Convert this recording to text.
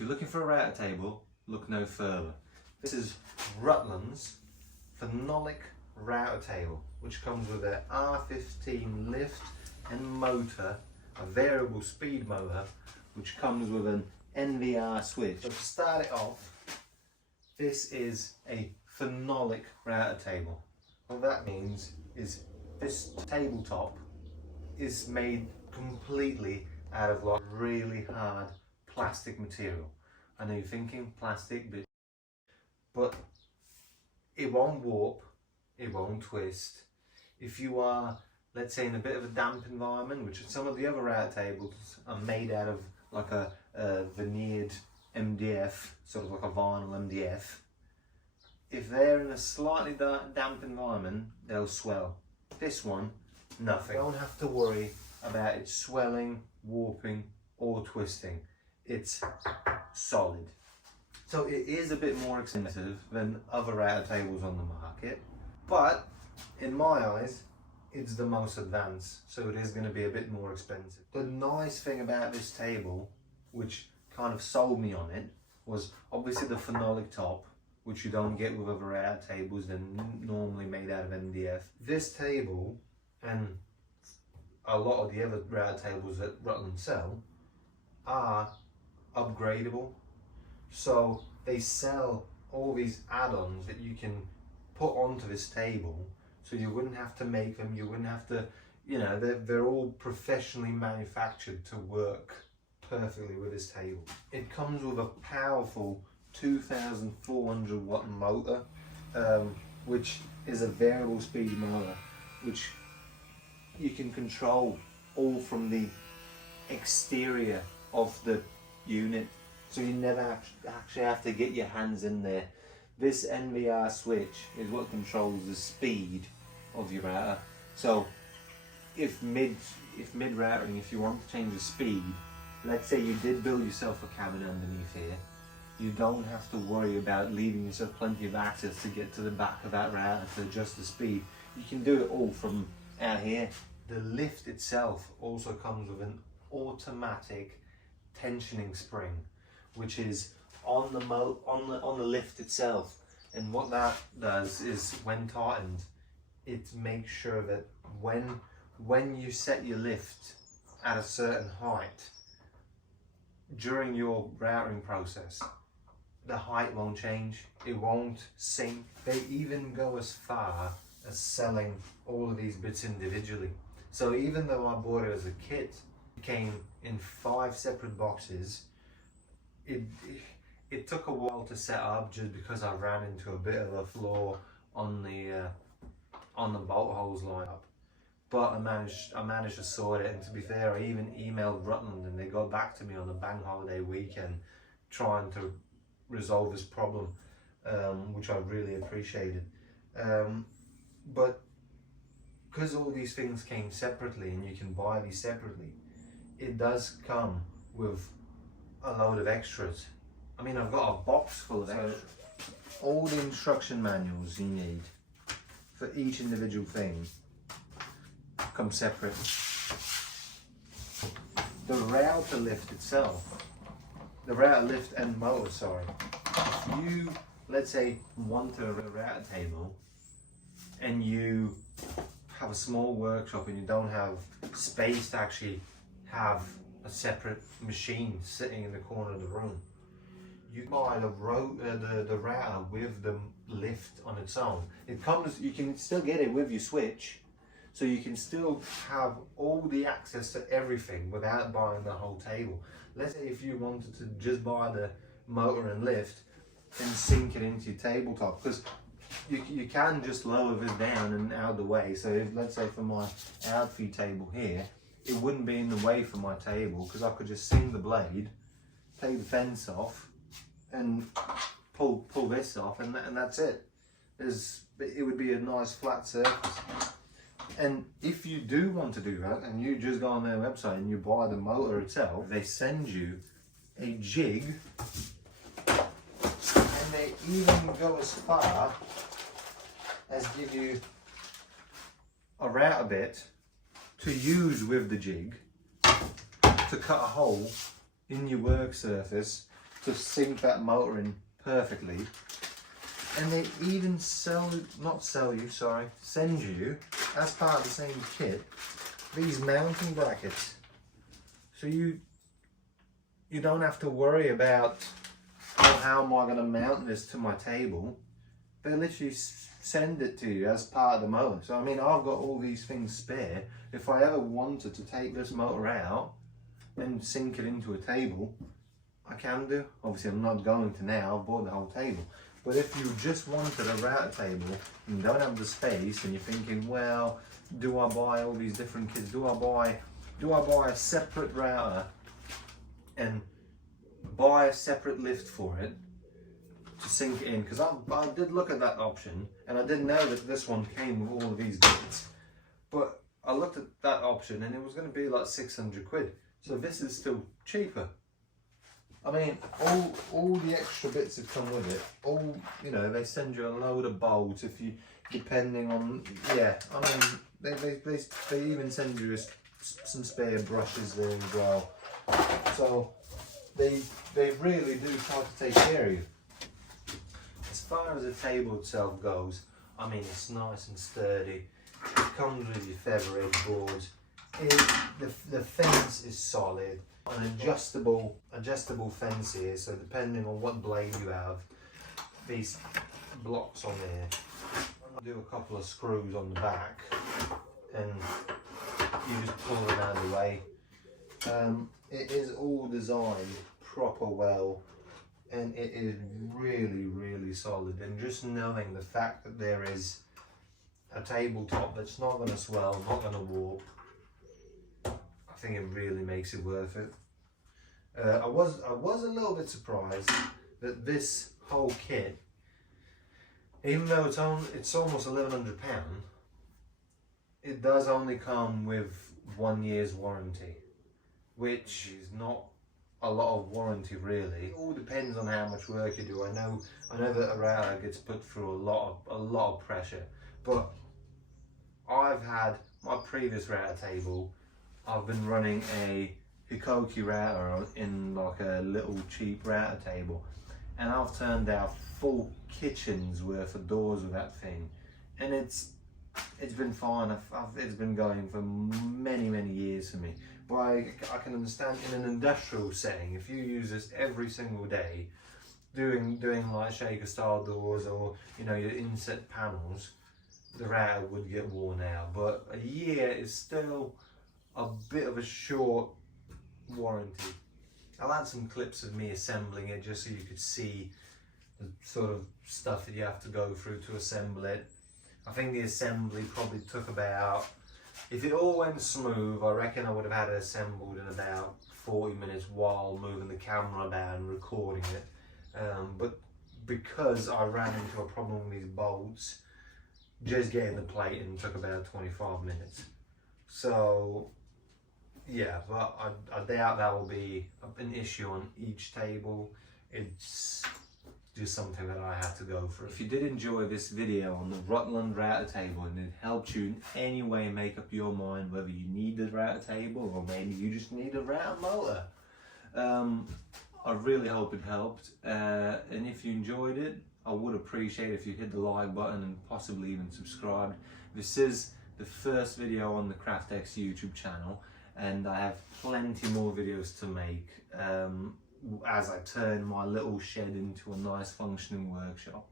If you're looking for a router table, look no further. This is Rutland's phenolic router table, which comes with an R15 lift and motor, a variable speed motor, which comes with an NVR switch. So to start it off, this is a phenolic router table. What that means is this tabletop is made completely out of like really hard plastic material. I know you're thinking plastic, but it won't warp, it won't twist. If you are, let's say, in a bit of a damp environment, which some of the other router tables are made out of like a veneered MDF, sort of like a vinyl MDF. If they're in a slightly damp environment, they'll swell. This one, nothing. You don't have to worry about it swelling, warping, or twisting. It's solid. So it is a bit more expensive than other router tables on the market, but in my eyes, it's the most advanced, so it is going to be a bit more expensive. The nice thing about this table, which kind of sold me on it, was obviously the phenolic top, which you don't get with other router tables. They're normally made out of MDF. This table and a lot of the other router tables that Rutland sell are upgradable. So they sell all these add-ons that you can put onto this table, so you wouldn't have to make them, you wouldn't have to, you know, they're all professionally manufactured to work perfectly with this table. It comes with a powerful 2,400 watt motor, which is a variable speed motor, which you can control all from the exterior of the unit, so you never actually have to get your hands in there. This NVR switch is what controls the speed of your router. So if mid routing, if you want to change the speed, let's say you did build yourself a cabin underneath here, you don't have to worry about leaving yourself plenty of access to get to the back of that router to adjust the speed. You can do it all from out here. The lift itself also comes with an automatic tensioning spring, which is on the lift itself. And what that does is, when tightened, it makes sure that when you set your lift at a certain height during your routing process, the height won't change, it won't sink. They even go as far as selling all of these bits individually. So even though I bought it as a kit, it came in 5 separate boxes. It took a while to set up just because I ran into a bit of a flaw on the bolt holes line up. But I managed to sort it, and to be fair, I even emailed Rutland and they got back to me on the bank holiday weekend trying to resolve this problem, which I really appreciated. But because all these things came separately and you can buy these separately, it does come with a load of extras. I mean, I've got a box full of extras. All the instruction manuals you need for each individual thing come separate. The router lift itself, the router lift and motor, sorry. If you, let's say, want a router table and you have a small workshop and you don't have space to actually have a separate machine sitting in the corner of the room, you buy the router with the lift on its own. It comes, you can still get it with your switch, so you can still have all the access to everything without buying the whole table. Let's say if you wanted to just buy the motor and lift and sync it into your tabletop, because you can just lower this down and out of the way. So if, let's say for my R15 table here, it wouldn't be in the way for my table, because I could just sing the blade, take the fence off, and pull this off, and that's it. It would be a nice flat surface. And if you do want to do that, and you just go on their website and you buy the motor itself, they send you a jig, and they even go as far as give you a router bit to use with the jig to cut a hole in your work surface to sink that motor in perfectly. And they even send you, as part of the same kit, these mounting brackets. So you don't have to worry about, oh, how am I going to mount this to my table. They literally send it to you as part of the motor. So I mean, I've got all these things spare. If I ever wanted to take this motor out and sink it into a table, I can do. Obviously I'm not going to now, I've bought the whole table. But if you just wanted a router table and you don't have the space and you're thinking, well, do I buy all these different kits? Do I buy a separate router and buy a separate lift for it to sink it in? Because I did look at that option, and I didn't know that this one came with all of these bits. But I looked at that option and it was going to be like 600 quid. So this is still cheaper. I mean, all the extra bits that come with it, they send you a load of bolts if you, depending on, yeah, I mean, they even send you some spare brushes there as well. So they really do try to take care of you. As far as the table itself goes, I mean, it's nice and sturdy. It comes with your feather edge boards. The fence is solid. An adjustable fence here, so depending on what blade you have, these blocks on there. I'll do a couple of screws on the back and you just pull them out of the way. It is all designed proper well, and it is really solid. And just knowing the fact that there is a tabletop that's not going to swell, not going to warp, I think it really makes it worth it. I was a little bit surprised that this whole kit, even though it's almost £1,100, it does only come with 1 year's warranty, which is not a lot of warranty really. It all depends on how much work you do. I know that a router gets put through a lot of pressure, but I've had my previous router table. I've been running a Hikoki router in like a little cheap router table, and I've turned out full kitchens worth of doors with that thing, and it's been fine. It's been going for many years for me. But I can understand in an industrial setting, if you use this every single day, doing like shaker style doors or your inset panels, the router would get worn out. But a year is still a bit of a short warranty. I'll add some clips of me assembling it just so you could see the sort of stuff that you have to go through to assemble it. I think the assembly probably took about, if it all went smooth, I reckon I would have had it assembled in about 40 minutes while moving the camera about and recording it. But because I ran into a problem with these bolts, just getting the plate in took about 25 minutes. So yeah, but I doubt that will be an issue on each table. It's just something that I had to go through. If you did enjoy this video on the Rutland router table and it helped you in any way make up your mind whether you need the router table or maybe you just need a router motor, I really hope it helped. And if you enjoyed it, I would appreciate if you hit the like button and possibly even subscribe. This is the first video on the CraftX YouTube channel, and I have plenty more videos to make as I turn my little shed into a nice functioning workshop.